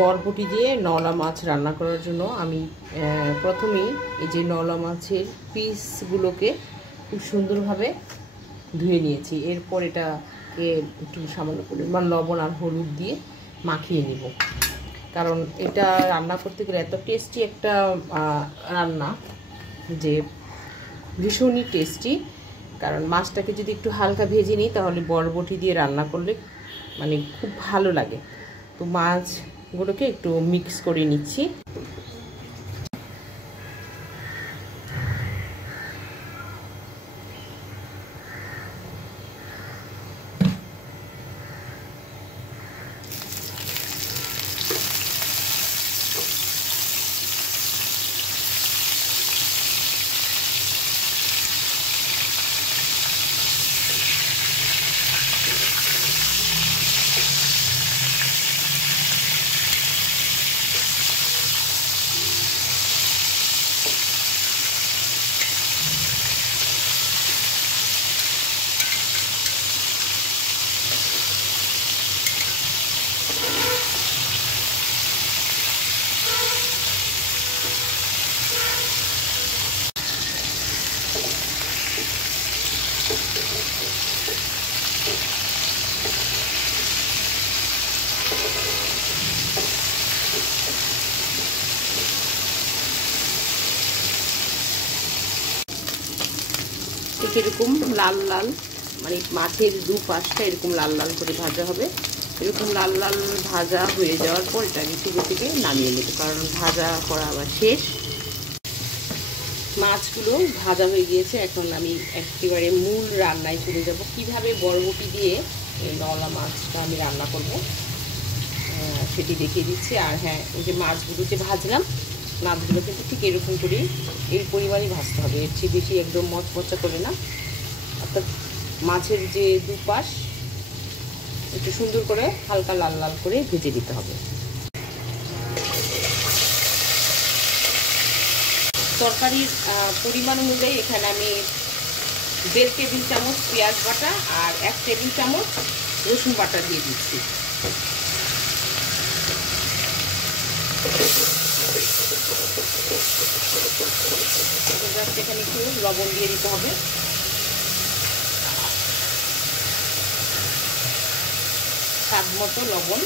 বরবটি দিয়ে নওলা মাছ রান্না করার জন্য আমি প্রথমেই এই যে নওলা মাছের পিসগুলোকে খুব সুন্দরভাবে ধুয়ে নিয়েছি। এরপর এটাকে একটু সামান্য পরিমাণ লবণ আর হলুদ দিয়ে মাখিয়ে নিব, কারণ এটা রান্না করতে গেলে এত টেস্টি একটা রান্না যে ভীষণই টেস্টি। কারণ মাছটাকে যদি একটু হালকা ভেজে নিই তাহলে বরবটি দিয়ে রান্না করলে মানে খুব ভালো লাগে। তো মাছগুলোকে একটু মিক্স করে নিচ্ছি। এরকম লাল লাল মানে মাছের দুপাশটা এরকম লাল লাল করে ভাজা হবে। এরকম লাল লাল ভাজা হয়ে যাওয়ার পর এটাকে চুলো থেকে নামিয়ে নেব, কারণ ভাজা করা আবার শেষ। মাছগুলো ভাজা হয়ে গিয়েছে, এখন আমি একেবারে মূল রান্নায় চলে যাব। কিভাবে বরবটি দিয়ে এই নওলা মাছটা আমি রান্না করব সেটি দেখিয়ে দিচ্ছি। আর হ্যাঁ, ওই যে মাছগুলো যে ভাজলাম, মাছগুলো কিন্তু ঠিক এরকম করেই এই পরিমাণই ভাজতে হবে, এর চেয়ে বেশি একদম মচমচা করে না। অর্থাৎ মাছের যে দুপাশ একটু সুন্দর করে হালকা লাল লাল করে ভেজে দিতে হবে। তরকারির পরিমাণ অনুযায়ী এখানে আমি 1.5 টেবিল চামচ পেঁয়াজ বাটা আর 1 টেবিল চামচ রসুন বাটা দিয়ে দিচ্ছি। এখানে একটু লবণ দিয়ে দিতে হবে, স্বাদ মতো লবণ।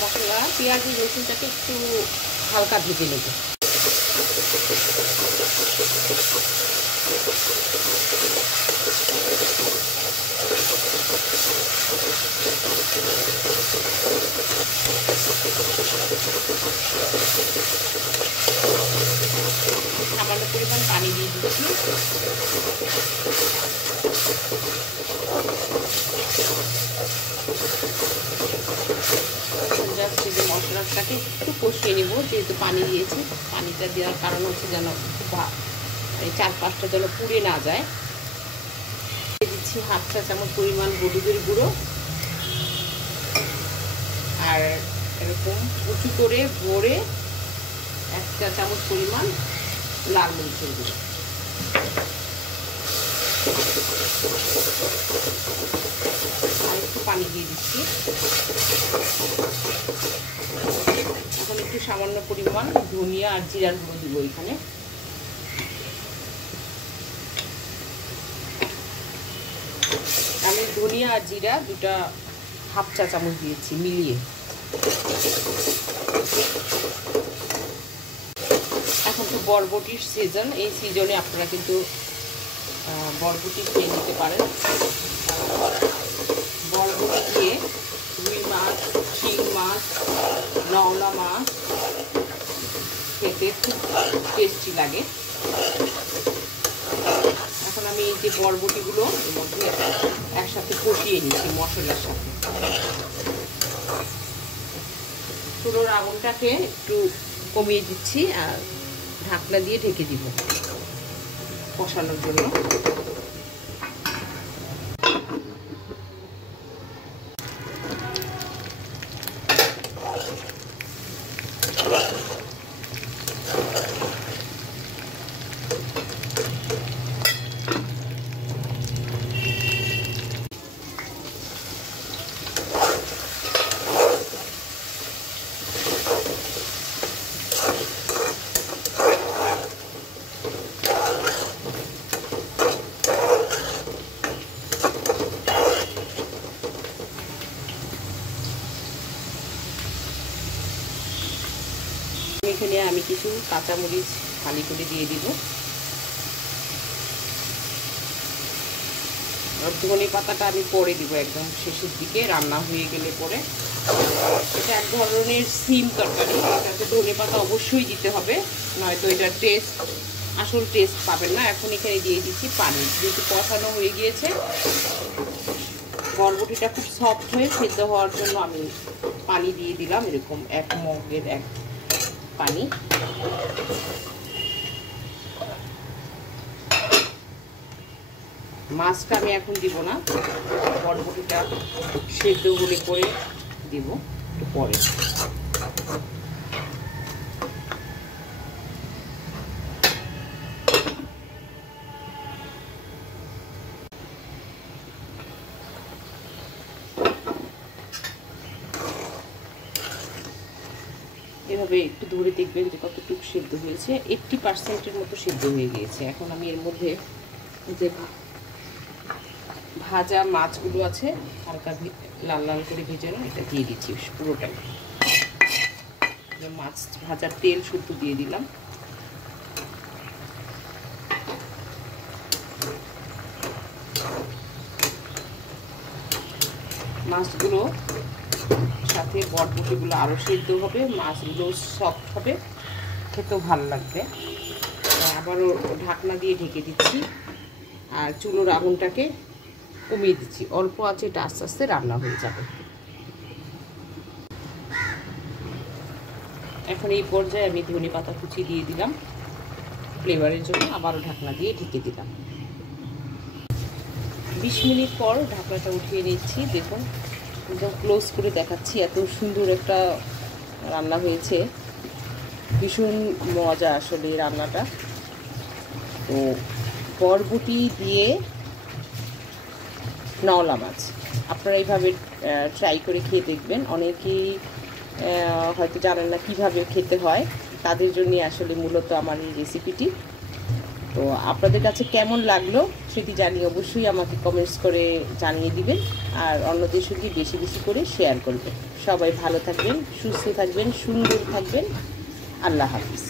মশলা পেঁয়াজ রসুনটাকে একটু হালকা ভেজে নেব। সামান্য পরিমাণ পানি দিয়ে দিচ্ছি। জাস্ট যে মশলাটাকে একটু কষিয়ে নেব, যেহেতু পানি দিয়েছি। পানিটা দেওয়ার কারণ হচ্ছে যেন চারপাশটা যেন পুড়ে না যায়। দিয়ে দিচ্ছি 1/2 চা চামচ পরিমাণ হলুদের গুঁড়ো, আর এরকম উঁচু করে ভরে 1 চা চামচ পরিমাণ লাল মরিচের গুঁড়ো। আর একটু পানি দিয়ে দিচ্ছি। এখন একটু সামান্য পরিমাণ ধনিয়া আর জিরার গুঁড়ো দিব এখানে। আমি ধনিয়া আর জিরা দুটা 1/2 চা চামচ দিয়েছি মিলিয়ে। এখন তো বরবটির সিজন, এই সিজনে আপনারা কিন্তু বরবটি খেয়ে নিতে পারেন। বরবটি দিয়ে রুই মাছ, শিং মাছ, নওলা মাছ খেতে খুব টেস্টি লাগে। এখন আমি এই যে বরবটিগুলো এর মধ্যে একসাথে কষিয়ে নিচ্ছি মশলার সাথে। চুলোর আগুনটাকে একটু কমিয়ে দিচ্ছি আর ঢাকনা দিয়ে ঢেকে দিব কষানোর জন্য। আমি কিছু কাঁচামরিচ ফালি করে দিয়ে দিব। আর ধনে পাতাটা আমি পরে দিব একদম শেষের দিকে, রান্না হয়ে গেলে পরে। এটা এক ধরনের সিম তরকারি, এটাতে ধনে পাতা অবশ্যই দিতে হবে, নয়তো এটার টেস্ট, আসল টেস্ট পাবেন না। এখন এখানে দিয়ে দিচ্ছি পানি, যেহেতু কষানো হয়ে গিয়েছে। বরবটিটা খুব সফট হয়ে সেদ্ধ হওয়ার জন্য আমি পানি দিয়ে দিলাম, এরকম 1 মগের 1 পানি। মাছটা আমি এখন দিব না, বরবটিটা সেদ্ধ হলে করে দিব একটু পরে। এভাবে একটু ধরে দেখবেন যে কতটুকু সেদ্ধ হয়েছে। 80% মতো সেদ্ধ হয়ে গিয়েছে। এখন আমি এর মধ্যে যে ভাজা মাছগুলো আছে হালকা লাল লাল করে ভেজানো, এটা দিয়ে দিচ্ছি পুরোটাই। মাছ ভাজার তেল শুদ্ধ দিয়ে দিলাম। মাছগুলো সাথে বরবটিগুলো আরও সেদ্ধ হবে, মাছগুলো সফট হবে, খেতেও ভালো লাগবে। আবারও ঢাকনা দিয়ে ঢেকে দিচ্ছি আর চুলোর আগুনটাকে কমিয়ে দিচ্ছি। অল্প আছে, এটা আস্তে আস্তে রান্না হয়ে যাবে। এখন এই পর্যায়ে আমি ধনে পাতা কুচি দিয়ে দিলাম ফ্লেভারের জন্য, আবারও ঢাকনা দিয়ে ঢেকে দিলাম। 20 মিনিট পর ঢাকনাটা উঠিয়ে নিচ্ছি। দেখুন একদম ক্লোজ করে দেখাচ্ছি, এত সুন্দর একটা রান্না হয়েছে, ভীষণ মজা আসলে এই রান্নাটা। তো বরবটি দিয়ে নওলা মাছ আপনারা এইভাবে ট্রাই করে খেয়ে দেখবেন। অনেকেই হয়তো জানেন না কিভাবে খেতে হয়, তাদের জন্য আসলে মূলত আমার এই রেসিপিটি। তো আপনাদের কাছে কেমন লাগলো সেটি জানিয়ে অবশ্যই আমাকে কমেন্টস করে জানিয়ে দিবেন, আর অন্যদের সঙ্গে বেশি বেশি করে শেয়ার করবেন। সবাই ভালো থাকবেন, সুস্থ থাকবেন, সুন্দর থাকবেন। আল্লাহ হাফিজ।